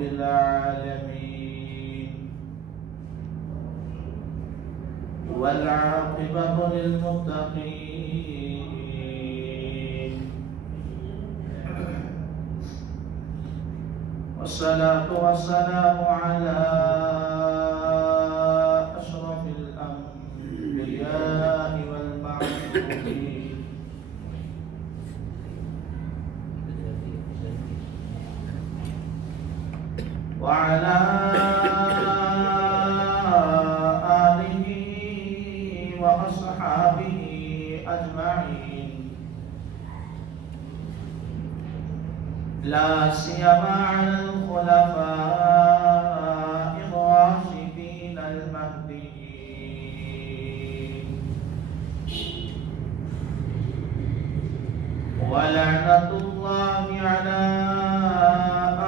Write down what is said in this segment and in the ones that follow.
رب العالمين والعاقبة للمتقين والصلاة والسلام على أشرف الأنبياء والمعصومين وعلى آله وأصحابه أجمعين لا سيما على الخلفاء الراشدين المهديين ولعنة الله على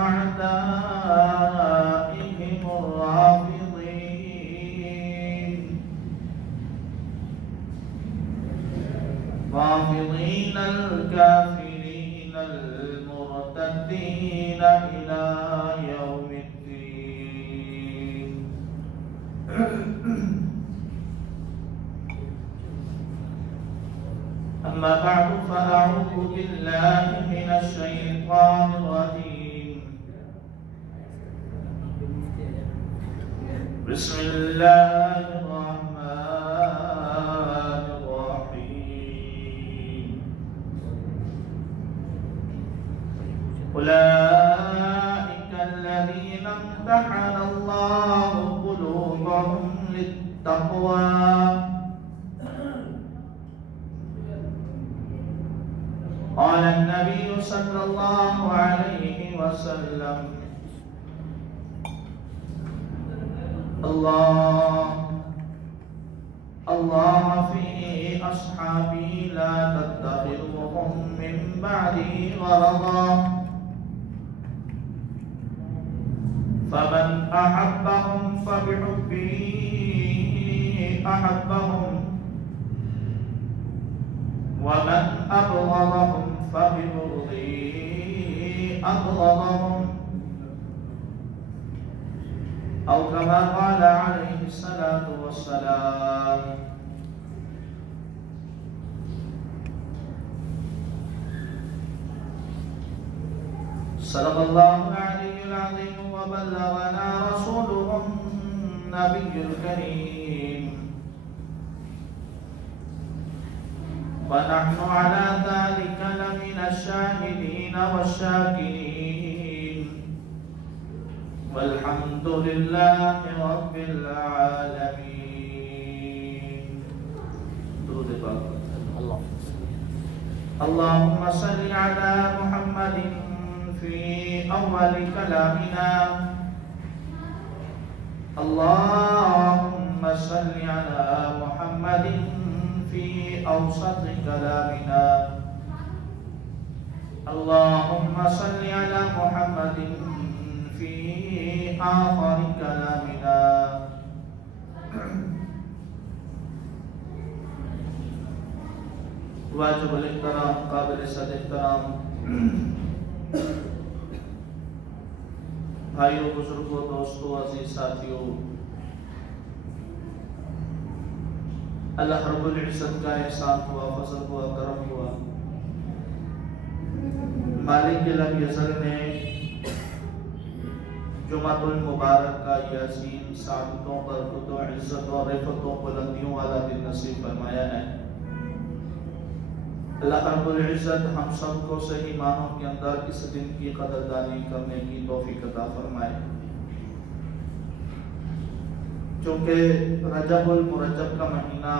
أعدائهم الرافضين الكافرين المرتدين إلى يوم الدين. أما بعد فأعوذ بالله من الشيطان الرجيم. بسم الله الرحمن الرحيم. أولئك الذين امتحن الله قلوبهم للتقوى قال النبي صلى الله عليه وسلم الله في أصحابي لا تتخذوهم من بعدي غرضا فمن أحبهم فبحبي أحبهم ومن أبغضهم فببغضي أبغضهم أو كما قال عليه الصلاة والسلام. صدق الله العلي العظيم وبلغنا رسوله النبي الكريم ونحن على ذلك لمن الشاهدين والشاكرين والحمد لله رب العالمين. درود پاک. اللهم صل على محمد في أول كلامنا. اللهم صل على محمد في أوسط كلامنا. اللهم صل على محمد في آخر كلامنا. واجب الاحترام قابل صد احترام بھائیوں بزرگوں دوستوں عزیز ساتھیوں، اللہ رب العزت کا احسان ہوا، فضل ہوا، کرم ہوا. مالک لم یزل نے جمعۃ المبارک کا یاسین سعادتوں برکتوں عزتوں رفعتوں بلندیوں والا دن نصیب فرمایا ہے. اللہ رب العزت ہم سب کو صحیح معنوں کے اندر اس دن کی قدردانی کرنے کی توفیق عطا فرمائے. چونکہ رجب المرجب کا مہینہ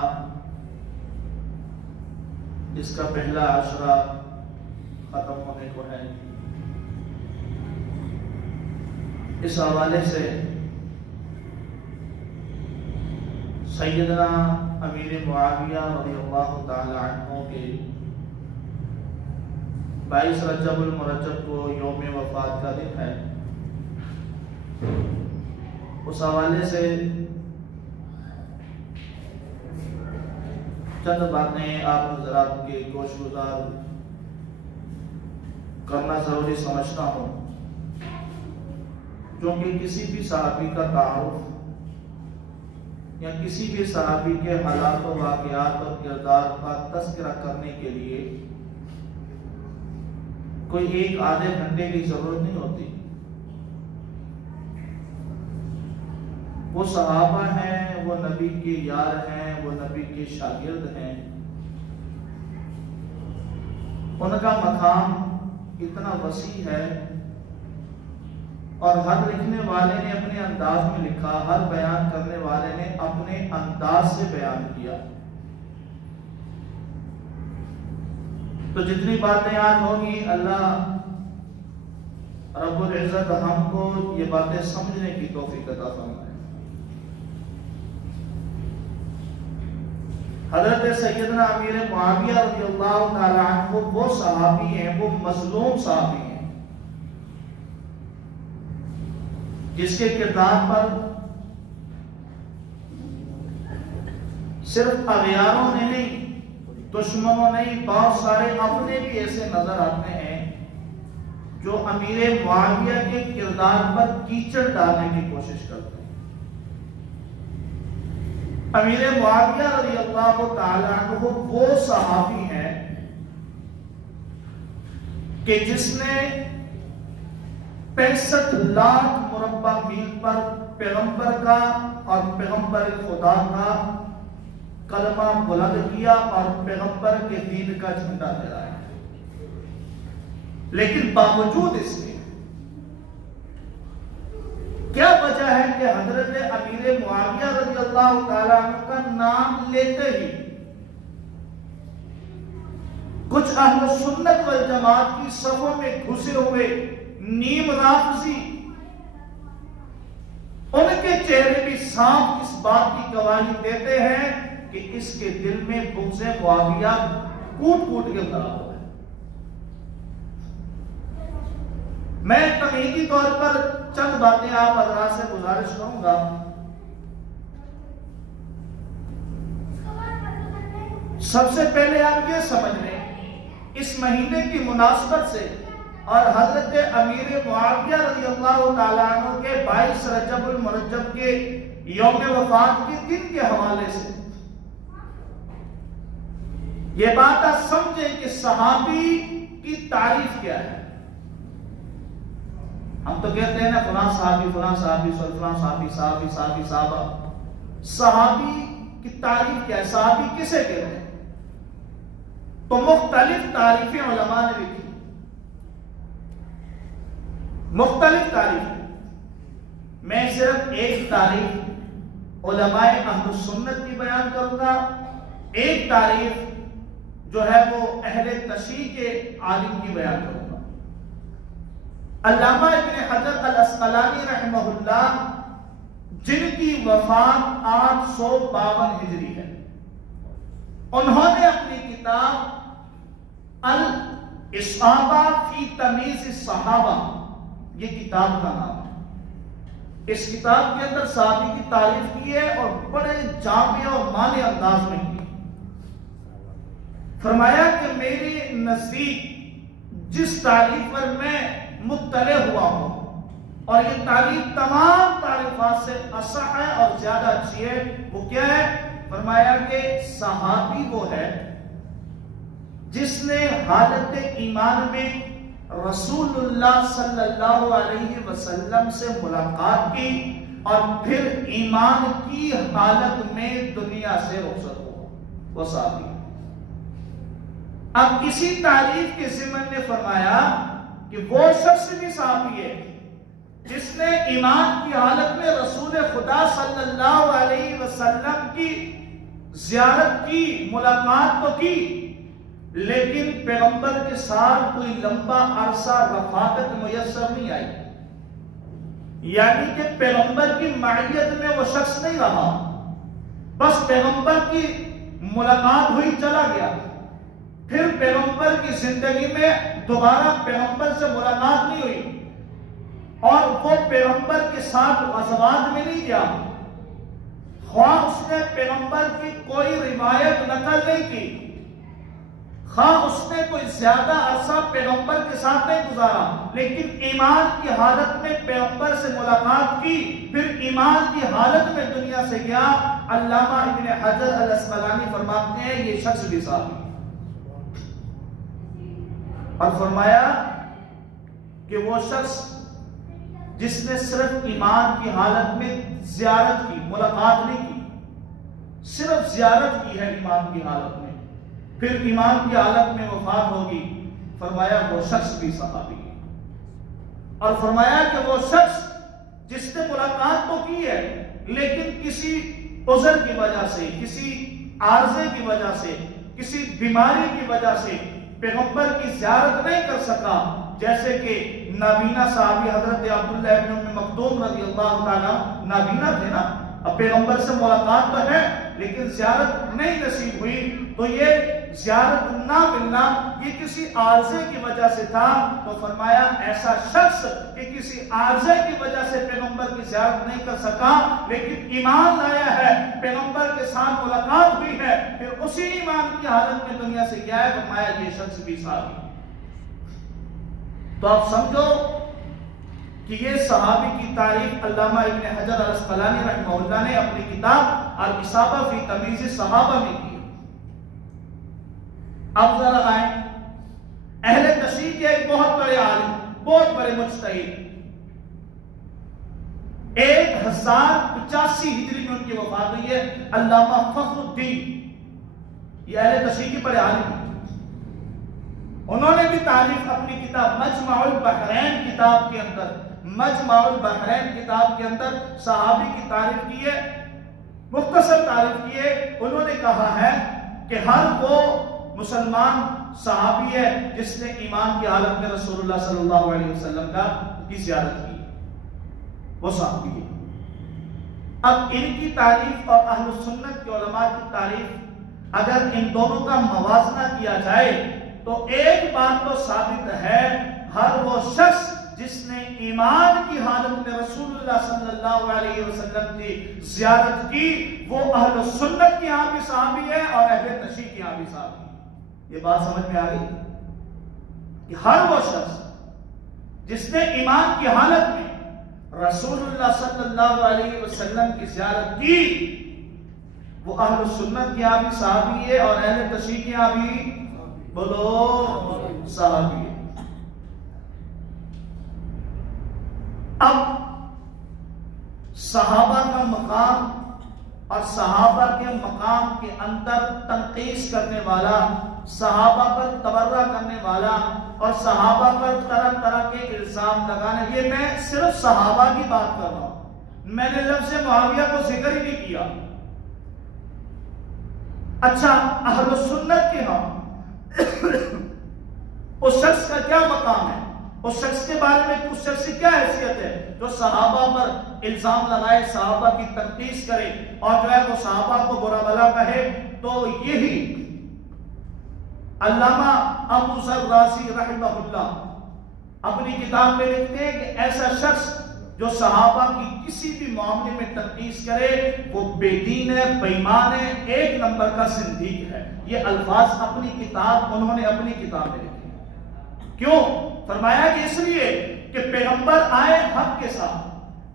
اس کا پہلا عشرہ ختم ہونے کو ہے، اس حوالے سے سیدنا امیر معاویہ رضی اللہ تعالی عنہ کے 22 رجب المرجب کو یوم وفات کا دن ہے. اس حوالے سے چند باتیں آپ حضرات کے گوش گزار کرنا ضروری سمجھتا ہوں. چونکہ کسی بھی صحابی کا تعارف یا کسی بھی صحابی کے حالات و واقعات اور کردار کا تذکرہ کرنے کے لیے کوئی ایک آدھے گھنٹے کی ضرورت نہیں ہوتی. وہ صحابہ ہیں، وہ نبی کے یار ہیں، وہ نبی کے شاگرد ہیں. ان کا مقام اتنا وسیع ہے اور ہر لکھنے والے نے اپنے انداز میں لکھا، ہر بیان کرنے والے نے اپنے انداز سے بیان کیا. تو جتنی باتیں آج ہوگی اللہ رب العزت ہم کو یہ باتیں سمجھنے کی توفیق عطا فرمائے. حضرت سیدنا امیر معاویہ رضی اللہ تعالی عنہ وہ صحابی ہیں، وہ مظلوم صحابی ہیں جس کے کردار پر صرف اغیاروں نے نہیں، دشمنوں نے، بہت سارے اپنے بھی ایسے نظر آتے ہیں جو امیر معاویہ کے کردار پر کیچڑ ڈالنے کی کوشش کرتے ہیں. امیر معاویہ رضی اللہ تعالی عنہ وہ صحابی ہیں کہ جس نے 65 لاکھ مربع میل پر پیغمبر کا اور پیغمبر خدا کا کلمہ بلند کیا اور پیغمبر کے دین کا جھنڈا لہرایا. لیکن باوجود اس کے کیا وجہ ہے کہ حضرت امیر معاویہ رضی اللہ تعالیٰ عنہ کا نام لیتے ہی کچھ اہل سنت والجماعت کی صفوں میں گھسے ہوئے نیم رافضی، ان کے چہرے بھی صاف اس بات کی گواہی دیتے ہیں کہ اس کے دل میں بغض معاویہ کوٹ کوٹ کے بھرا ہوا ہے. میں تمہیدی طور پر چند باتیں آپ حضرات سے گزارش کروں گا. سب سے پہلے آپ یہ سمجھ لیں اس مہینے کی مناسبت سے اور حضرت امیر معاویہ رضی اللہ تعالیٰ عنہ کے 22 رجب المرجب کے یوم وفات کے دن کے حوالے سے یہ بات آپ سمجھیں کہ صحابی کی تعریف کیا ہے. ہم تو کہتے ہیں نا فلاں صحابی فلاں صحابی فلاں صحابی صحابی صحابی صحابہ. صحابی کی تعریف کیا ہے؟ صحابی کسے کہتے ہیں؟ تو مختلف تعریفیں علماء نے لکھی، مختلف تعریف. میں صرف ایک تعریف علماء اہل سنت کی بیان کروں گا، ایک تعریف جو ہے وہ اہل تشریح کے عالم کی بیان کروں گا. علامہ ابن حجر الاسقلانی رحمہ اللہ جن کی وفات 852 ہجری ہے، انہوں نے اپنی کتاب الاصابہ فی تمیز الصحابہ، یہ کتاب کا نام ہے. اس کتاب کے اندر صحابی کی تعریف کی ہے اور بڑے جامع اور معنی انداز میں کی. فرمایا کہ میری نزدیک جس تعریف پر میں مطلع ہوا ہوں اور یہ تعریف تمام تعریفات سے اصح ہے اور زیادہ اچھی ہے، وہ کیا ہے؟ فرمایا کہ صحابی وہ ہے جس نے حالت ایمان میں رسول اللہ صلی اللہ علیہ وسلم سے ملاقات کی اور پھر ایمان کی حالت میں دنیا سے رخصت ہوا، وہ صحابی. اب اسی تعریف کے ضمن نے فرمایا کہ وہ شخص بھی صحابی ہے جس نے ایمان کی حالت میں رسول خدا صلی اللہ علیہ وسلم کی زیارت کی، ملاقات تو کی، لیکن پیغمبر کے ساتھ کوئی لمبا عرصہ رفاقت میسر نہیں آئی. یعنی کہ پیغمبر کی معیت میں وہ شخص نہیں رہا، بس پیغمبر کی ملاقات ہوئی چلا گیا، پھر پیغمبر کی زندگی میں دوبارہ پیغمبر سے ملاقات نہیں ہوئی اور وہ پیغمبر کے ساتھ غزوات میں نہیں گیا، خواہ اس نے پیغمبر کی کوئی روایت نقل نہیں کی، خواہ اس نے کوئی زیادہ عرصہ پیغمبر کے ساتھ نہیں گزارا، لیکن ایمان کی حالت میں پیغمبر سے ملاقات کی، پھر ایمان کی حالت میں دنیا سے گیا، علامہ ابن حجر الاسقلانی فرماتے ہیں یہ شخص بھی صحابی، اور فرمایا کہ وہ شخص جس نے صرف ایمان کی حالت میں زیارت کی، ملاقات نہیں کی، صرف زیارت کی ہے ایمان کی حالت میں، پھر ایمان کی حالت میں وفات ہوگی، فرمایا وہ شخص بھی صحابی ہے۔ اور فرمایا کہ وہ شخص جس نے ملاقات تو کی ہے لیکن کسی عذر کی وجہ سے، کسی عارضے کی وجہ سے، کسی بیماری کی وجہ سے پیغمبر کی زیارت نہیں کر سکا، جیسے کہ نابینا صحابی حضرت عبداللہ ابن ام مکتوم رضی اللہ تعالیٰ نابینا تھے نا، اب پیغمبر سے ملاقات تو ہے لیکن زیارت نہیں نصیب ہوئی، تو یہ زیارت نہ ملنا یہ کسی عارضے کی وجہ سے تھا، تو فرمایا ایسا شخص کہ کسی عارضے کی وجہ سے پیغمبر کی زیارت نہیں کر سکا لیکن ایمان لایا ہے، پیغمبر کے ساتھ ملاقات ہوئی ہے، پھر اسی ایمان کی حالت میں دنیا سے گیا ہے، فرمایا یہ شخص بھی صحابی۔ تو آپ سمجھو کہ یہ صحابی کی تعریف علامہ ابن حجر الاسقلانی رحمہ اللہ نے اپنی کتاب الاصابہ فی تمییز الصحابہ میں کی۔ اب ذرا آئیں، اہل تشریح کے ایک بہت بڑے عالم، بہت بڑے مجتہد، 1085 ہجری میں ان کی وفات ہوئی ہے، علامہ فخر الدین، یہ اہل تشریح کے بڑے عالم ہیں۔ انہوں نے بھی تعریف اپنی کتاب مجمع البحرین کتاب کے اندر، مجمع البحرین کتاب کے اندر صحابی کی تعریف کی ہے، مختصر تعریف کی ہے۔ انہوں نے کہا ہے کہ ہر وہ مسلمان صحابی ہے جس نے ایمان کی حالت میں رسول اللہ صلی اللہ علیہ وسلم کی زیارت کی، وہ صحابی ہے۔ اب ان کی تعریف اور اہل سنت کے علماء کی تعریف اگر ان دونوں کا موازنہ کیا جائے تو ایک بات تو ثابت ہے، ہر وہ شخص جس نے ایمان کی حالت میں رسول اللہ صلی اللہ علیہ وسلم کی زیارت کی وہ اہل سنت کی یہاں بھی صحابی ہے اور اہل تشیع کی یہاں بھی صحابی ہے۔ یہ بات سمجھ میں آ گئی کہ ہر وہ شخص جس نے ایمان کی حالت میں رسول اللہ صلی اللہ علیہ وسلم کی زیارت کی وہ اہل سنت کی یہاں بھی صحابی ہے اور اہل تشیع کی یہاں بھی بولو صحابی ہے۔ اب صحابہ کا مقام اور صحابہ کے مقام کے اندر تنقیص کرنے والا، صحابہ پر تبرہ کرنے والا اور صحابہ پر طرح طرح کے الزام لگانے، یہ میں صرف صحابہ کی بات کر رہا ہوں، میں نے لفظ معاویہ کو ذکر ہی نہیں کیا۔ اچھا، اہل سنت کے ہاں اس شخص کا کیا مقام ہے، اس شخص کے بارے میں اس شخص کی کیا حیثیت ہے جو صحابہ پر الزام لگائے، صحابہ کی تنقیص کرے اور جو ہے وہ صحابہ کو برا بھلا کہے؟ تو یہی علامہ ابو ذر رازی رحمہ اللہ اپنی کتاب میں لکھتے ہیں کہ ایسا شخص جو صحابہ کی کسی بھی معاملے میں تنقیص کرے وہ بے دین ہے، بے ایمان ہے، ایک نمبر کا زندیق ہے۔ یہ الفاظ اپنی کتاب انہوں نے اپنی کتاب میں لکھے۔ کیوں؟ فرمایا کہ اس لیے کہ پیغمبر آئے حق کے ساتھ،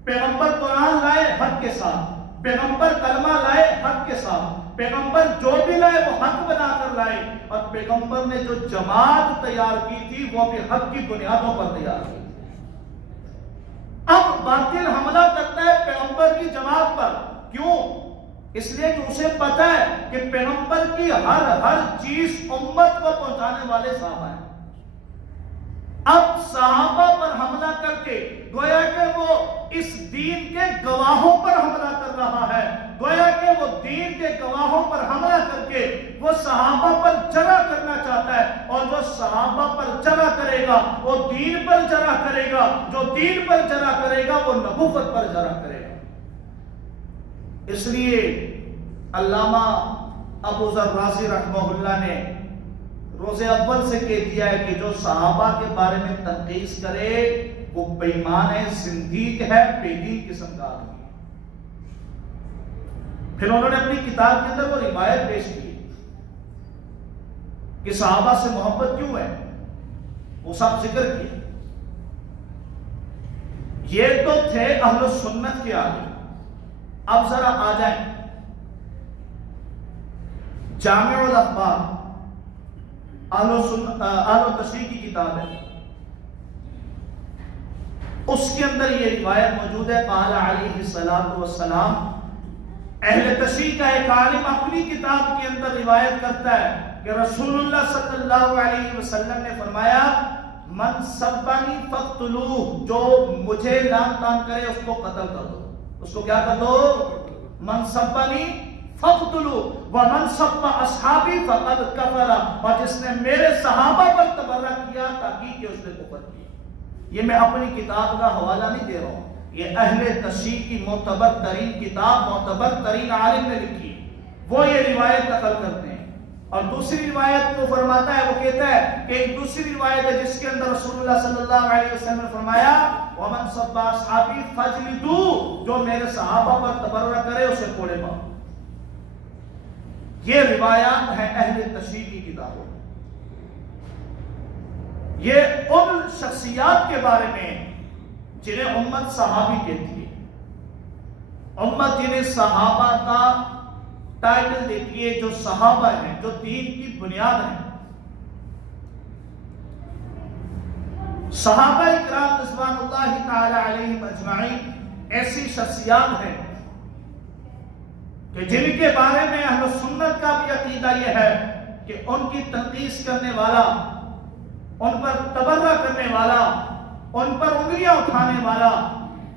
پیغمبر قرآن لائے حق کے ساتھ، پیغمبر کلمہ لائے حق کے ساتھ، پیغمبر جو بھی لائے وہ حق بنا کر لائے، اور پیغمبر نے جو جماعت تیار کی تھی وہ بھی حق کی بنیادوں پر تیار کی۔ اب باطل حملہ کرتا ہے پیغمبر کی جماعت پر، کیوں؟ اس لیے کہ اسے پتہ ہے کہ پیغمبر کی ہر چیز امت کو پہنچانے والے صحابہ ہیں۔ اب صحابہ پر حملہ کر کے گویا کہ وہ اس دین کے گواہوں پر حملہ کر رہا ہے، گویا کہ وہ دین کے گواہوں پر حملہ کر کے وہ صحابہ پر جرح کرنا چاہتا ہے، اور جو صحابہ پر جرح کرے گا وہ دین پر جرح کرے گا، جو دین پر جرح کرے گا وہ نبوت پر جرح کرے گا۔ اس لیے علامہ ابو ذر رازی رحمہ اللہ نے روز اول سے کہہ دیا ہے کہ جو صحابہ کے بارے میں تنقیص کرے وہ بے ایمان ہے، زندیق ہے، بے دین قسم کا آدمی ہے۔ پھر انہوں نے اپنی کتاب کے اندر وہ روایت پیش کی کہ صحابہ سے محبت کیوں ہے، وہ سب ذکر کیے. یہ تو تھے اہل سنت کے آگے. اب ذرا آ جائیں جامع الاخبار، اہل تشریح کی کتاب ہے، اس کے اندر یہ روایت موجود ہے. قال علیہ الصلوۃ والسلام، اہل تشریح کا ایک عالم اپنی کتاب کے اندر روایت کرتا ہے کہ رسول اللہ صلی اللہ علیہ وسلم نے فرمایا، من سبنی فقتلوہ، جو مجھے لعن طعن کرے اس کو قتل کر دو. اس کو کیا کر دو؟ من سبنی فقتلوہ ومن سب اصحابی فقد کفر، اور جس نے میرے صحابہ پر تبرہ کیا تاکہ کہ اس نے کفر کیا. یہ میں اپنی کتاب کا حوالہ نہیں دے رہا ہوں، یہ اہل تشریح کی معتبر ترین کتاب، معتبر ترین عالم نے لکھی، وہ یہ روایت نقل کرتے ہیں. اور دوسری روایت کو فرماتا ہے، وہ کہتا ہے کہ ایک دوسری روایت ہے جس کے اندر رسول اللہ صلی اللہ علیہ وسلم نے فرمایا، وَمَنْ سَبَّ أَصْحَابِي فَاجْلِدُوهُ، جو میرے صحابہ پر تبرہ کرے اسے کوڑے مارو. یہ روایات ہیں اہل تشریح کی کتابوں. یہ ان شخصیات کے بارے میں جنہیں امت صحابی کہتی ہے، امت جنہیں صحابہ کا ٹائٹل دیتی ہے، جو صحابہ ہیں، جو دین کی بنیاد ہیں. صحابہ اکرام رضوان اللہ تعالی علیہم اجمعین ایسی شخصیات ہیں کہ جن کے بارے میں اہل سنت کا بھی عقیدہ یہ ہے کہ ان کی تنقیص کرنے والا، ان پر تبرہ کرنے والا، ان پر انگلیاں اٹھانے والا،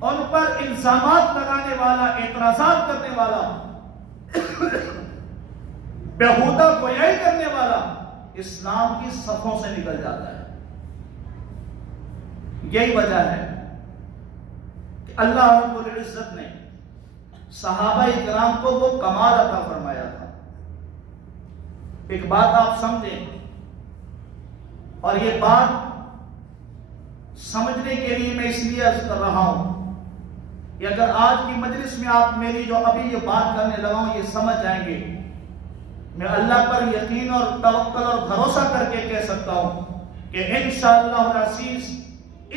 ان پر الزامات لگانے والا، اعتراضات کرنے والا، بیہودہ گویائی کرنے والا اسلام کی صفوں سے نکل جاتا ہے. یہی وجہ ہے کہ اللہ رب العزت نے صحابہ اکرام کو وہ کمال عطا فرمایا تھا. ایک بات آپ سمجھیں، اور یہ بات سمجھنے کے لیے میں اس لیے عرض کر رہا ہوں کہ اگر آج کی مجلس میں آپ میری جو ابھی یہ بات کرنے لگا ہوں یہ سمجھ جائیں گے، میں اللہ پر یقین اور توکل اور بھروسہ کر کے کہہ سکتا ہوں کہ انشاءاللہ العزیز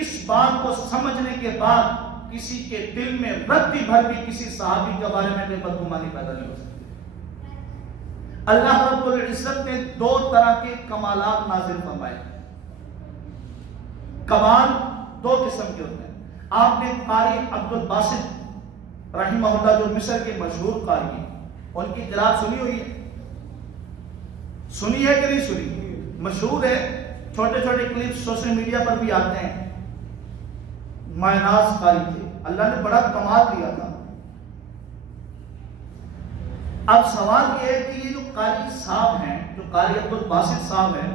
اس بات کو سمجھنے کے بعد کسی کے دل میں رتی بھر بھی کسی صحابی کے بارے میں کوئی بدگمانی پیدا نہیں ہو سکتی. اللہ رب العزت نے دو طرح کے کمالات نازل فرمائے. کمال دو قسم کے ہوتے ہیں. آپ نے قاری عبد الباسط رحمہ اللہ جو مصر کے مشہور قاری ہیں، ان کی قرات سنی ہوئی ہے؟ سنی ہے کہ نہیں سنی؟ مشہور ہے، چھوٹے چھوٹے کلپس سوشل میڈیا پر بھی آتے ہیں. مائناز قاری تھے، اللہ نے بڑا کمال دیا تھا. اب سوال یہ ہے کہ یہ جو قاری صاحب ہیں، جو قاری عبد الباسط صاحب ہیں،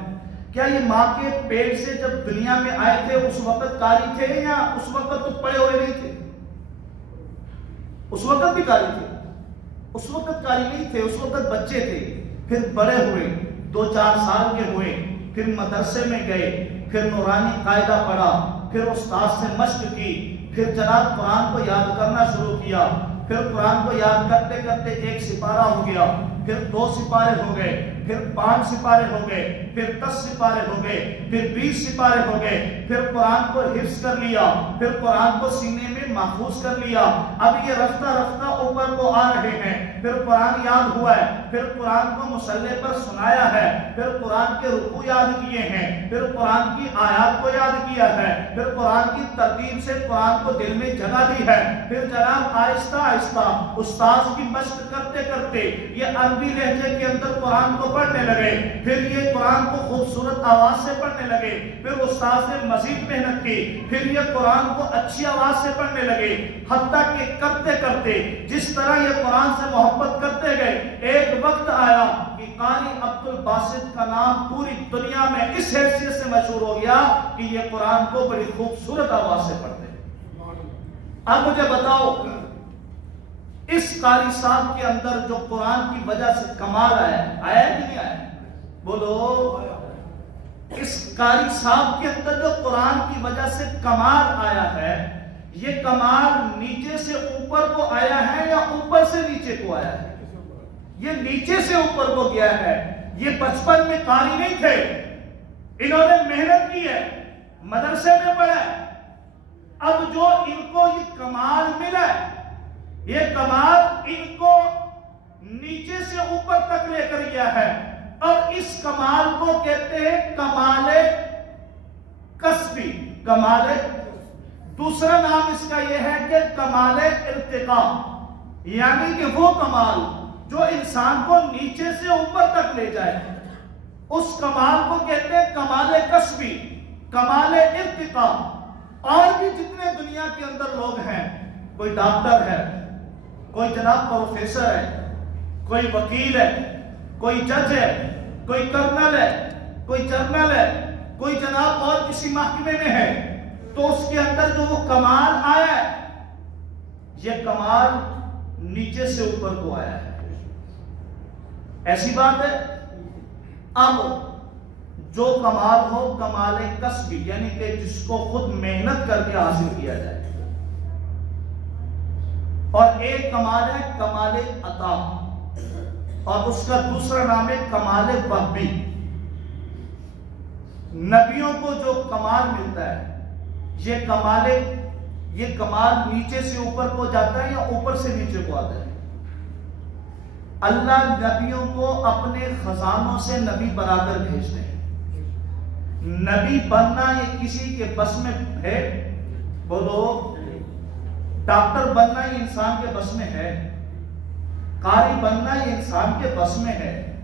کیا یہ ماں کے پیٹ سے جب دنیا میں آئے تھے اس وقت قاری تھے یا اس وقت تو پڑے ہوئے نہیں تھے؟ اس وقت بھی قاری تھے؟ اس وقت قاری نہیں تھے، اس وقت بچے تھے. پھر بڑے ہوئے، 2-4 سال کے ہوئے، پھر مدرسے میں گئے، پھر نورانی قاعدہ پڑھا، پھر استاد سے مشق کی، پھر جناب قرآن کو یاد کرنا شروع کیا. پھر قرآن کو یاد کرتے کرتے 1 سپارہ ہو گیا، پھر 2 سپارے ہو گئے، پھر 5 سپارے ہو گئے، پھر 10 سپارے ہو گئے، پھر 20 سپارے ہو گئے. پھر قرآن کو حفظ کر لیا، پھر قرآن کو سینے میں محفوظ کر لیا. اب یہ رفتہ رفتہ اوپر کو آ رہے ہیں. پھر قرآن یاد ہوا ہے، پھر قرآن کو مصلی پر سنایا ہے، پھر قرآن کے رکوع یاد کیے ہیں، پھر قرآن کی آیات کو یاد کیا ہے، پھر قرآن کی ترتیب سے قرآن کو دل میں جگہ دی ہے. پھر جناب آہستہ آہستہ استاذ کی مشق کرتے کرتے یہ عربی لہجے کے اندر قرآن کو پڑھنے لگے. پھر یہ قرآن کو خوبصورت آواز سے پڑھنے لگے. پھر استاذ نے مزید محنت کی، پھر یہ قرآن کو اچھی آواز سے پڑھنے لگے. حتیٰ کہ کرتے کرتے جس طرح یہ قرآن سے محبت کرتے گئے، ایک وقت آیا کہ قاری عبد الباسط کا نام پوری دنیا میں اس حیثیت سے مشہور ہو گیا کہ یہ قرآن کو بڑی خوبصورت آواز سے پڑھتے. اب مجھے بتاؤ، اس قاری صاحب کے اندر جو قرآن کی وجہ سے کمال آیا کہ نہیں آیا؟ بولو. اس قاری صاحب کے اندر جو قرآن کی وجہ سے کمال آیا ہے، یہ کمال نیچے سے اوپر کو آیا ہے یا اوپر سے نیچے کو آیا ہے؟ یہ نیچے سے اوپر کو گیا ہے. یہ بچپن میں قاری نہیں تھے، انہوں نے محنت کی ہے، مدرسے میں پڑھا ہے، اب جو ان کو یہ کمال ملا ہے، یہ کمال ان کو نیچے سے اوپر تک لے کر گیا ہے، اور اس کمال کو کہتے ہیں کمال کسبی، کمال دوسرا نام اس کا یہ ہے کہ کمال ارتقاء، یعنی کہ وہ کمال جو انسان کو نیچے سے اوپر تک لے جائے، اس کمال کو کہتے ہیں کمال کسبی، کمال ارتقاء۔ اور بھی جتنے دنیا کے اندر لوگ ہیں، کوئی ڈاکٹر ہے، کوئی جناب پروفیسر ہے، کوئی وکیل ہے، کوئی جج ہے، کوئی کرنل ہے، کوئی جنرل ہے، کوئی جناب اور کسی محکمے میں ہے، تو اس کے اندر جو وہ کمال آیا ہے، یہ کمال نیچے سے اوپر کو آیا ہے۔ ایسی بات ہے۔ اب جو کمال ہو کمال کسبی، یعنی کہ جس کو خود محنت کر کے حاصل کیا جائے، اور ایک کمال ہے کمال عطا، اور اس کا دوسرا نام ہے کمال وہبی۔ نبیوں کو جو کمال ملتا ہے، یہ کمال نیچے سے اوپر کو جاتا ہے یا اوپر سے نیچے کو آتا ہے؟ اللہ نبیوں کو اپنے خزانوں سے نبی بنا کر بھیجتے ہیں۔ نبی بننا یہ کسی کے بس میں ہے؟ بولو۔ ڈاکٹر بننا یہ انسان کے بس میں ہے؟ قاری بننا یہ انسان کے بس میں ہے؟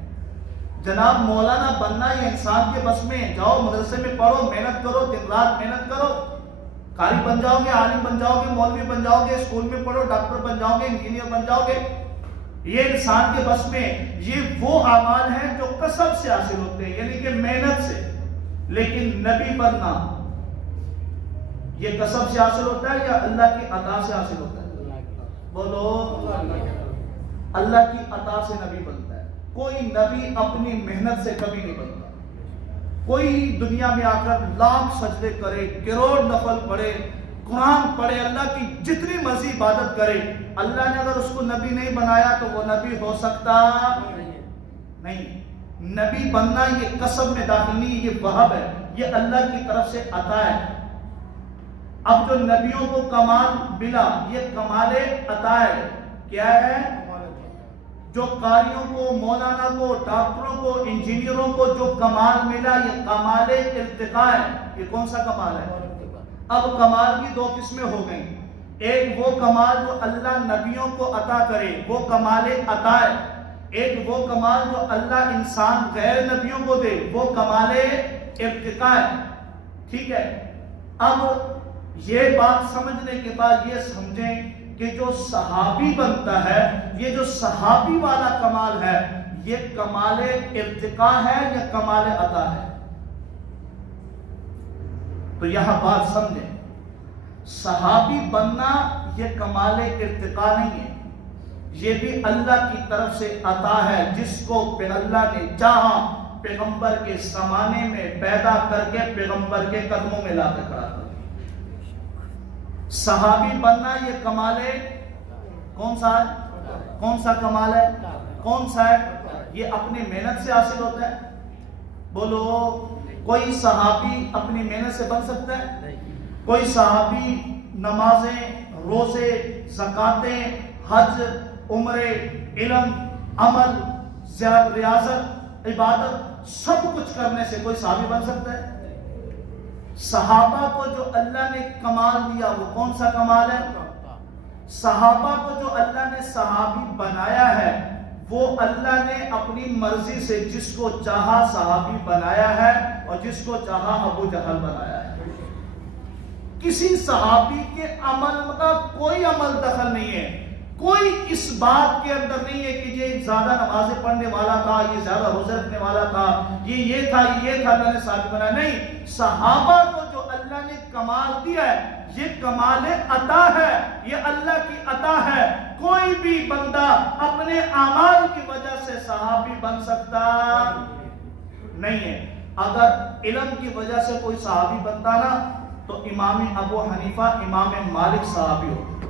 جناب مولانا بننا یہ انسان کے بس میں ہے؟ جاؤ مدرسے میں پڑھو، محنت کرو، دن رات محنت کرو، قاری بن جاؤ گے، عالم بن جاؤ گے، مولوی بن جاؤ گے، اسکول میں پڑھو، ڈاکٹر بن جاؤ گے، انجینئر بن جاؤ گے؟ یہ انسان کے بس میں۔ یہ وہ اعمال ہیں جو کسب سے حاصل ہوتے ہیں، یعنی کہ محنت سے۔ لیکن نبی بننا یہ کسب سے حاصل ہوتا ہے یا اللہ کی عطا سے حاصل ہوتا ہے؟ بولو۔ اللہ کی عطا سے نبی بنتا ہے۔ کوئی نبی اپنی محنت سے کبھی نہیں بنتا۔ کوئی دنیا میں آ کر لاکھ سجدے کرے، کروڑ نفل پڑھے، قرآن پڑھے، اللہ کی جتنی مرضی عبادت کرے، اللہ نے اگر اس کو نبی نہیں بنایا تو وہ نبی ہو سکتا نہیں۔ نبی بننا یہ کسب میں داخل نہیں، یہ وہب ہے، یہ اللہ کی طرف سے عطا ہے۔ اب جو نبیوں کو کمال ملا یہ کمال عطا ہے۔ کیا ہے؟ جو قاریوں کو، مولانا کو، ڈاکٹروں کو، انجینئروں کو جو کمال ملا یہ کمال ارتقاء ہے۔ یہ کون سا کمال ہے؟ اب کمال کی دو قسمیں ہو گئیں۔ ایک وہ کمال جو اللہ نبیوں کو عطا کرے، وہ کمال عطا ہے۔ ایک وہ کمال جو اللہ انسان غیر نبیوں کو دے، وہ کمال ارتقاء ہے۔ ٹھیک ہے؟ اب یہ بات سمجھنے کے بعد یہ سمجھیں کہ جو صحابی بنتا ہے، یہ جو صحابی والا کمال ہے، یہ کمال ارتقاء ہے یا کمال عطا ہے؟ تو یہاں بات سمجھیں، صحابی بننا یہ کمال ارتقاء نہیں ہے، یہ بھی اللہ کی طرف سے عطا ہے، جس کو اللہ نے چاہا پیغمبر کے زمانے میں پیدا کر کے پیغمبر کے قدموں میں لا کر کھڑا کر۔ صحابی بننا یہ کمال کون سا ہے؟ کون سا کمال ہے؟ کون سا ہے؟ یہ اپنی محنت سے حاصل ہوتا ہے؟ بولو۔ کوئی صحابی اپنی محنت سے بن سکتا ہے؟ کوئی صحابی نمازیں، روزے، زکاتیں، حج، عمرے، علم، عمل، ریاضت، عبادت سب کچھ کرنے سے کوئی صحابی بن سکتا ہے؟ صحابہ کو جو اللہ نے کمال دیا وہ کون سا کمال ہے؟ صحابہ کو جو اللہ نے صحابی بنایا ہے وہ اللہ نے اپنی مرضی سے جس کو چاہا صحابی بنایا ہے اور جس کو چاہا ابو جہل بنایا ہے۔ کسی صحابی کے عمل کا کوئی عمل دخل نہیں ہے، کوئی اس بات کے اندر نہیں ہے کہ یہ زیادہ نمازیں پڑھنے والا تھا، یہ زیادہ روزے رکھنے والا تھا، یہ تھا اللہ نے صحابی بنایا۔ نہیں، صحابہ کو جو اللہ نے کمال دیا ہے یہ کمال عطا ہے، یہ اللہ کی عطا ہے۔ کوئی بھی بندہ اپنے اعمال کی وجہ سے صحابی بن سکتا نہیں ہے۔ اگر علم کی وجہ سے کوئی صحابی بنتا نا تو امام ابو حنیفہ، امام مالک صحابی ہوتے۔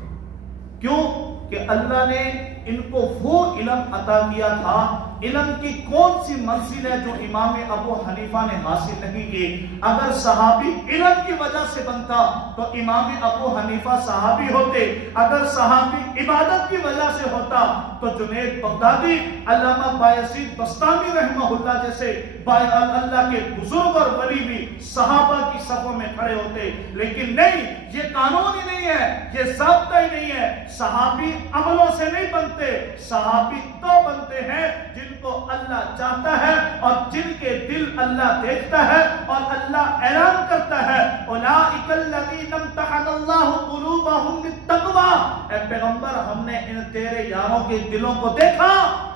کیوں؟ کہ کہ اللہ نے ان کو وہ علم عطا کیا تھا. علم کی کون سی منزل ہے جو امام ابو حنیفہ نے حاصل نہیں کی؟ اگر صحابی علم کی وجہ سے بنتا تو امام ابو حنیفہ صحابی ہوتے. اگر صحابی عبادت کی وجہ سے ہوتا تو جنید بغدادی، علامہ بایزید بستامی رحمہ اللہ جیسے اللہ کے بزرگ اور ولی بھی صحابہ کی صفوں میں کھڑے ہوتے. لیکن نہیں، یہ قانون ہی نہیں ہے، یہ ضابطہ ہی نہیں ہے. صحابی عملوں سے نہیں بنتے، صحابی تو بنتے ہیں جن کو اللہ چاہتا ہے اور جن کے دل اللہ دیکھتا ہے. اور اللہ اعلان کرتا ہے اولئک الذین امتحن اللہ قلوبہم بالتقوی. اے پیغمبر، ہم نے ان تیرے یاروں کے دلوں کو دیکھا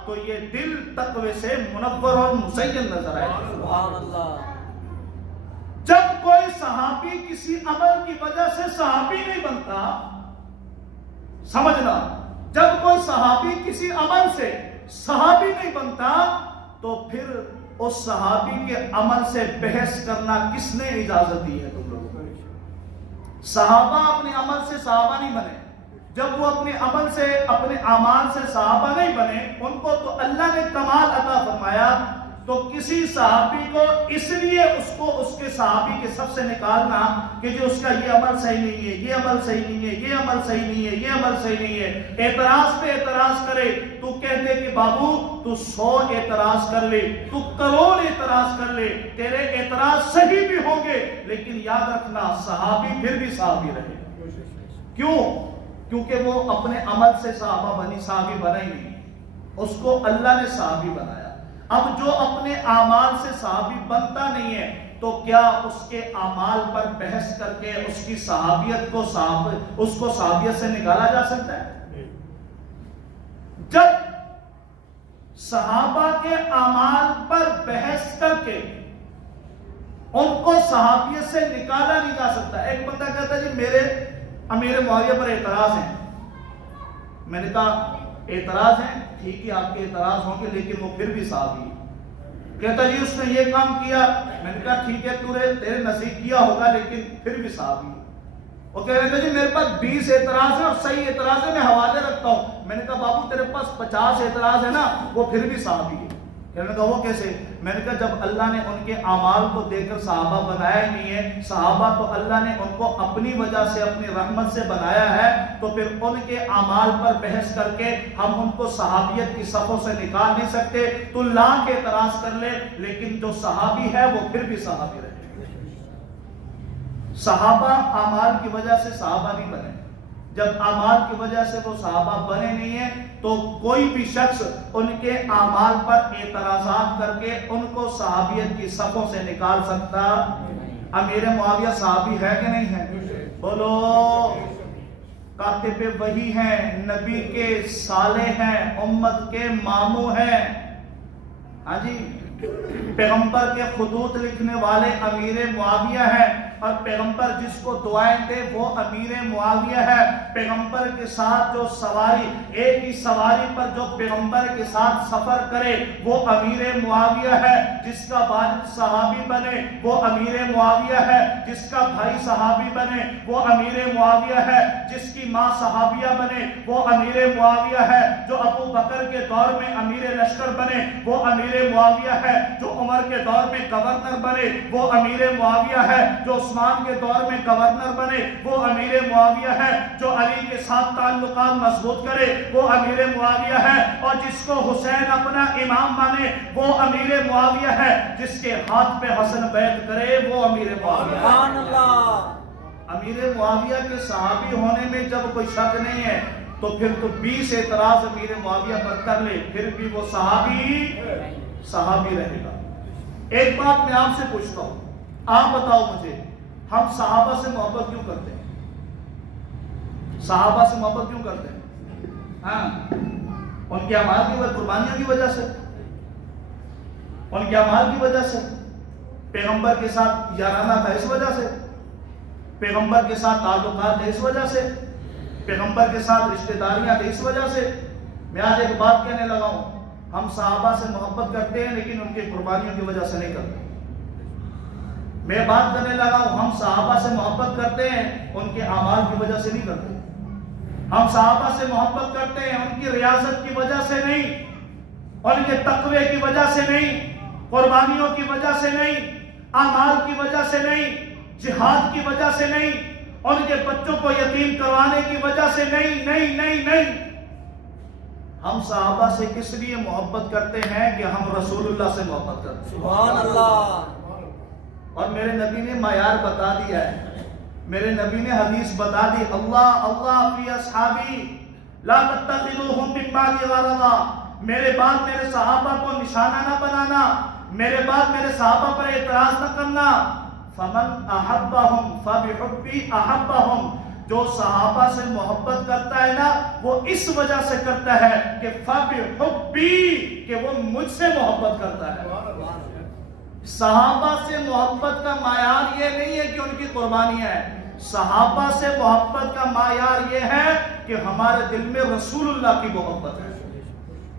تو یہ دل تقوی سے منور اور مزین نظر آئے. سبحان اللہ. جب کوئی صحابی کسی عمل کی وجہ سے صحابی نہیں بنتا، سمجھنا، جب کوئی صحابی کسی عمل سے صحابی نہیں بنتا تو پھر اس صحابی کے عمل سے بحث کرنا کس نے اجازت دی ہے تم لوگوں کو؟ صحابہ اپنے عمل سے صحابہ نہیں بنے. جب وہ اپنے عمل سے، اپنے اعمال سے صحابہ نہیں بنے، ان کو تو اللہ نے کمال عطا فرمایا. تو کسی صحابی کو اس لیے اس کو اس کے صحابی کے سب سے نکالنا کہ جو اس کا یہ عمل صحیح نہیں ہے، یہ عمل صحیح نہیں ہے، یہ عمل صحیح نہیں ہے، یہ عمل صحیح نہیں ہے، اعتراض پہ اعتراض کرے. تو کہتے کہ بابو تو 100 اعتراض کر لے، تو کروڑ اعتراض کر لے، تیرے اعتراض صحیح بھی ہوں گے، لیکن یاد رکھنا صحابی پھر بھی صحابی رہے. کیوں؟ کیونکہ وہ اپنے عمل سے صحابہ بنی، صحابی بنا ہی نہیں، اس کو اللہ نے صحابی بنایا. اب جو اپنے اعمال سے صحابی بنتا نہیں ہے تو کیا اس کے اعمال پر بحث کر کے اس کی صحابیت کو اس کو صحابیت سے نکالا جا سکتا ہے؟ جب صحابہ کے اعمال پر بحث کر کے ان کو صحابیت سے نکالا نہیں جا سکتا. ایک بندہ کہتا ہے جی میرے امیر معاویہ پر اعتراض ہیں. میں نے کہا اعتراض ہیں، ٹھیک ہے آپ کے اعتراض ہوں گے، لیکن وہ پھر بھی صحابی ہے. کہتا جی اس نے یہ کام کیا. میں نے کہا ٹھیک ہے تیرے نصیب کیا ہوگا لیکن پھر بھی صحابی ہے. وہ کہہ رہے تھے جی میرے پاس 20 اعتراض ہیں اور صحیح اعتراض ہے، میں حوالے رکھتا ہوں. میں نے کہا بابو تیرے پاس 50 اعتراض ہے نا، وہ پھر بھی صحابی ہے. کہنے لگا وہ کیسے؟ میں نے کہا جب اللہ نے ان کے اعمال کو دیکھ کر صحابہ بنایا ہی نہیں ہے، صحابہ تو اللہ نے ان کو اپنی وجہ سے، اپنی رحمت سے بنایا ہے، تو پھر ان کے اعمال پر بحث کر کے ہم ان کو صحابیت کی صفوں سے نکال نہیں سکتے. تو لاکھ اعتراض کر لے لیکن جو صحابی ہے وہ پھر بھی صحابی رہے. صحابہ اعمال کی وجہ سے صحابہ نہیں بنے. جب اعمال کی وجہ سے وہ صحابہ بنے نہیں ہیں تو کوئی بھی شخص ان کے اعمال پر اعتراضات کر کے ان کو صحابیت کی صفوں سے نکال سکتا. امیر معاویہ صحابی ہے کہ نہیں ہے؟ بولو. کاتب وحی ہیں، نبی کے صالح ہیں، امت کے ماموں ہیں. ہاں جی، پیغمبر کے خطوط لکھنے والے امیر معاویہ ہیں، اور پیغمبر جس کو دعائیں دے وہ امیر معاویہ ہے. پیغمبر کے ساتھ جو سواری، ایک ہی سواری پر جو پیغمبر کے ساتھ سفر کرے وہ امیر معاویہ ہے. جس کا والد صحابی بنے وہ امیر معاویہ ہے. جس کا بھائی صحابی بنے وہ امیر معاویہ ہے. جس کی ماں صحابیہ بنے وہ امیر معاویہ ہے. جو ابو بکر کے دور میں امیر لشکر بنے وہ امیر معاویہ ہے. جو عمر کے دور میں گورنر بنے وہ امیر معاویہ ہے. جو عثمان کے دور میں گورنر بنے وہ امیر معاویہ ہے. جو علی کے ساتھ تعلقات مضبوط کرے وہ امیر معاویہ ہے. اور جس کو حسین اپنا امام مانے وہ امیر معاویہ ہے. جس کے ہاتھ پہ حسن بیعت کرے وہ امیر معاویہ ہے. سبحان اللہ. امیر معاویہ کے صحابی ہونے میں جب کوئی شک نہیں ہے تو پھر تو 20 اعتراض امیر معاویہ پر کر لے پھر بھی وہ صحابی رہے گا. ایک بات میں آپ سے پوچھتا ہوں، آپ بتاؤ مجھے، ہم صحابہ سے محبت کیوں کرتے ہیں؟ صحابہ سے محبت کیوں کرتے ہیں؟ ہاں، ان کے اعمال کی وجہ، قربانیوں کی وجہ سے، ان کے اعمال کی وجہ سے، پیغمبر کے ساتھ یارانہ تھا اس وجہ سے، پیغمبر کے ساتھ تعلقات تھے اس وجہ سے، پیغمبر کے ساتھ رشتہ داریاں تھے اس وجہ سے. میں آج ایک بات کہنے لگا ہوں، ہم صحابہ سے محبت کرتے ہیں لیکن ان کی قربانیوں کی وجہ سے نہیں کرتے. میں بات کرنے لگا ہوں، ہم صحابہ سے محبت کرتے ہیں ان کے اعمال کی وجہ سے نہیں کرتے. ہم صحابہ سے محبت کرتے ہیں ان کی ریاضت کی وجہ سے نہیں، ان کے تقوی کی وجہ سے نہیں، قربانیوں کی وجہ سے نہیں، اعمال کی وجہ سے نہیں، جہاد کی وجہ سے نہیں، ان کے بچوں کو یتیم کروانے کی وجہ سے نہیں نہیں نہیں نہیں۔ ہم صحابہ سے کس لیے محبت کرتے ہیں کہ ہم رسول اللہ سے محبت کرتے ہیں۔ سبحان اللہ۔ اور میرے نبی نے معیار بتا دیا ہے، میرے نبی نے حدیث بتا دی، اللہ اللہ فی اصحابی لا تتخذوہم من بعدی غرضا، میرے بعد میرے صحابہ کو نشانہ نہ بنانا، میرے بعد میرے صحابہ پر اعتراض نہ کرنا۔ فمن احبہم فبحبی احبہم، جو صحابہ سے محبت کرتا ہے نا وہ اس وجہ سے کرتا ہے کہ فبحبی، کہ وہ مجھ سے محبت کرتا ہے۔ صحابہ سے محبت کا معیار یہ نہیں ہے کہ ان کی قربانیاں ہیں، صحابہ سے محبت کا معیار یہ ہے کہ ہمارے دل میں رسول اللہ کی محبت ہے۔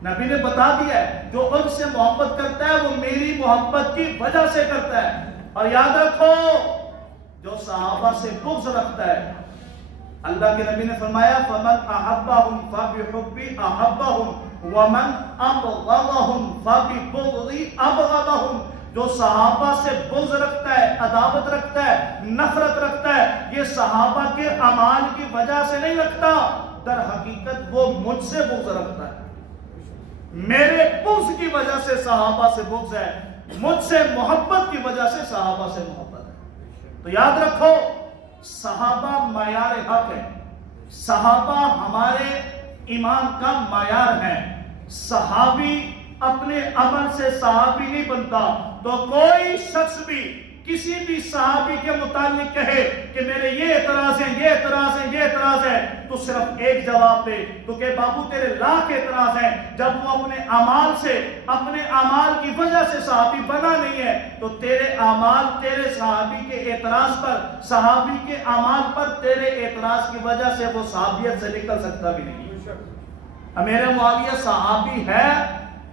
نبی نے بتا دیا ہے جو ان سے محبت کرتا ہے وہ میری محبت کی وجہ سے کرتا ہے۔ اور یاد رکھو جو صحابہ سے بغض رکھتا ہے، اللہ کے نبی نے فرمایا فمن احبہم فبحبی احبہم ومن ابغضہم فببغضی ابغضہم، جو صحابہ سے بغض رکھتا ہے، عداوت رکھتا ہے، نفرت رکھتا ہے، یہ صحابہ کے اعمال کی وجہ سے نہیں رکھتا، در حقیقت وہ مجھ سے بغض رکھتا ہے۔ میرے بغض کی وجہ سے صحابہ سے بغض ہے، مجھ سے محبت کی وجہ سے صحابہ سے محبت ہے۔ تو یاد رکھو صحابہ معیار حق ہے، صحابہ ہمارے ایمان کا معیار ہے۔ صحابی اپنے عمل سے صحابی نہیں بنتا، تو کوئی شخص بھی کسی بھی صحابی کے متعلق کہے کہ میرے یہ اعتراض ہیں، یہ اعتراض ہیں، یہ اعتراض ہے، تو صرف ایک جواب دے تو کہ بابو تیرے لاکھ اعتراض ہیں، جب وہ اپنے اعمال سے، اپنے اعمال کی وجہ سے صحابی بنا نہیں ہے تو تیرے اعمال تیرے صحابی کے اعتراض پر، صحابی کے اعمال پر تیرے اعتراض کی وجہ سے وہ صحابیت سے نکل سکتا بھی نہیں۔ امیر معاویہ صحابی ہے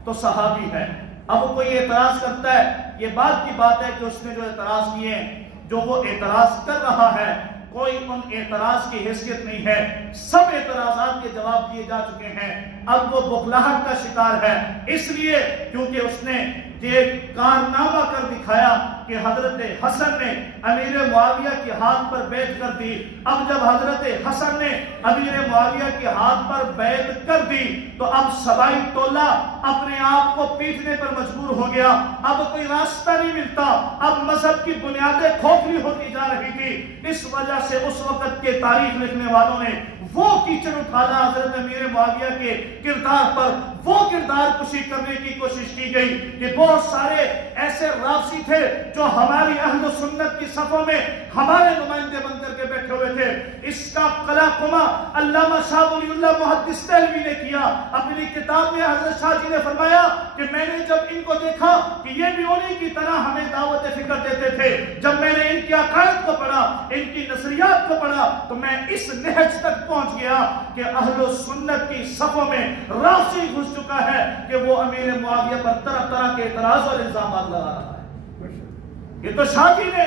تو صحابی ہے۔ اب وہ کوئی اعتراض کرتا ہے، یہ بات کی بات ہے کہ اس نے جو اعتراض کیے ہیں، جو وہ اعتراض کر رہا ہے، کوئی ان اعتراض کی حیثیت نہیں ہے، سب اعتراضات کے جواب دیے جا چکے ہیں۔ اب وہ بخلاہٹ کا شکار ہے، اس لیے کیونکہ اس نے یہ کارنامہ کر دکھایا کہ حضرت حسن نے امیر معاویہ کے ہاتھ پر بیعت کر دی۔ اب جب حضرت حسن نے امیر معاویہ کے ہاتھ پر بیعت کر دی تو اب سبائی ٹولہ اپنے آپ کو پیٹنے پر مجبور ہو گیا، اب کوئی راستہ نہیں ملتا، اب مذہب کی بنیادیں کھوکھلی ہوتی جا رہی تھی۔ اس وجہ سے اس وقت کے تاریخ لکھنے والوں نے وہ کیچڑ اٹھانا حضرت امیر معاویہ کے کردار پر، وہ کردار کشی کرنے کی کوشش کی گئی کہ بہت سارے ایسے رافضی تھے جو ہماری اہل و سنت کی صفوں میں ہمارے نمائندے بن کر کے بیٹھے ہوئے تھے۔ اس کا قلاقمہ علامہ شاہ ولی اللہ محدث دہلوی نے کیا اپنی کتاب میں۔ حضرت شاہ جی نے فرمایا کہ میں نے جب ان کو دیکھا کہ یہ بھی انہی کی طرح ہمیں دعوت فکر دیتے تھے، جب میں نے ان کی عقائد کو پڑھا، ان کی نظریات کو پڑھا، تو میں اس نہج تک پہنچ گیا کہ اہل و سنت کی صفوں میں رافضی گھس چکا ہے کہ وہ امیر معاویہ پر طرح طرح کے اعتراض اور الزامات لگا رہا ہے۔ یہ تو شاہ جی نے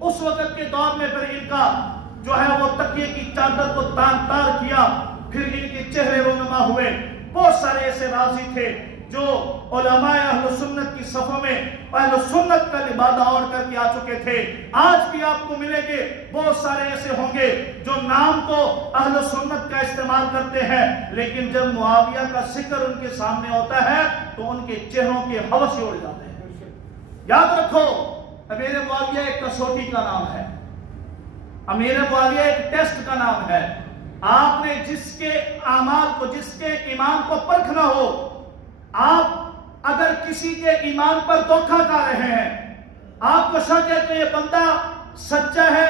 اس وقت کے دور میں پھر ان کا جو ہے وہ تکیے کی چادر کو تان تار کیا، پھر ان کے چہرے رونما ہوئے۔ بہت سارے ایسے رافضی تھے جو علماء اہل سنت کی صفوں میں اہل سنت کا لبادہ اوڑھ کر کے آ چکے تھے۔ آج بھی آپ کو ملیں گے بہت سارے ایسے ہوں گے جو نام تو اہل سنت کا استعمال کرتے ہیں، لیکن جب معاویہ کا ذکر ان کے سامنے ہوتا ہے تو ان کے چہروں کے ہوش اڑ جاتے ہیں۔ یاد رکھو امیر معاویہ ایک کسوٹی کا نام ہے، امیر معاویہ ایک ٹیسٹ کا نام ہے۔ آپ نے جس کے اعمال کو، جس کے ایمان کو پرکھنا ہو، آپ اگر کسی کے ایمان پر دھوکہ کھا رہے ہیں، آپ کو شک ہے کہ یہ بندہ سچا ہے،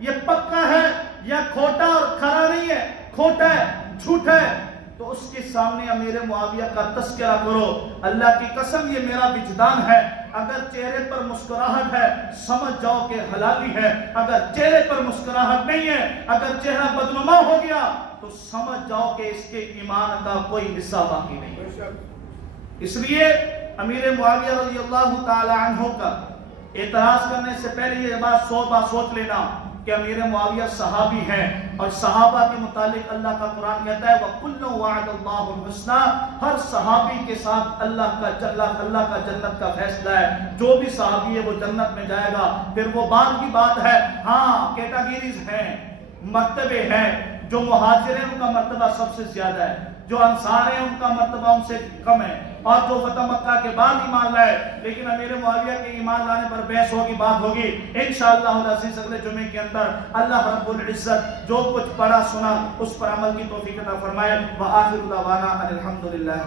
یہ پکا ہے، یا کھوٹا اور کھرا نہیں ہے، کھوٹا ہے، جھوٹا ہے، تو اس کے سامنے امیر معاویہ کا تذکرہ کرو۔ اللہ کی قسم یہ میرا وجدان ہے، اگر چہرے پر مسکراہٹ ہے سمجھ جاؤ کہ حلالی ہے، اگر چہرے پر مسکراہٹ نہیں ہے، اگر چہرہ بدنما ہو گیا تو سمجھ جاؤ کہ اس کے ایمان کا کوئی حصہ باقی نہیں ہے۔ اس لیے امیر معاویہ رضی اللہ تعالی عنہ کا اعتراض کرنے سے پہلے یہ بات 100 بار سوچ لینا کہ امیر معاویہ صحابی ہیں، اور صحابہ کے متعلق اللہ کا قرآن کہتا ہے وَكُلًّا وَعَدَ اللَّهُ الْحُسْنَى، ہر صحابی کے ساتھ اللہ کا جنت کا فیصلہ ہے، جو بھی صحابی ہے وہ جنت میں جائے گا۔ پھر وہ بات کی بات ہے، ہاں کیٹاگریز ہیں، مرتبے ہیں، جو مہاجر ہیں ان کا مرتبہ سب سے زیادہ ہے، جو انصار ہیں ان کا مرتبہ ان سے کم ہے، اور جو فتح مکہ کے بعد ایمان لائے۔ لیکن امیر معاویہ کے ایمان لانے پر بحث ہوگی، بات ہوگی انشاءاللہ العزیز اگلے جمعے کے اندر۔ اللہ رب العزت جو کچھ پڑھا سنا اس پر عمل کی توفیق عطا فرمائے۔ وآخر دعوانا ان الحمدللہ۔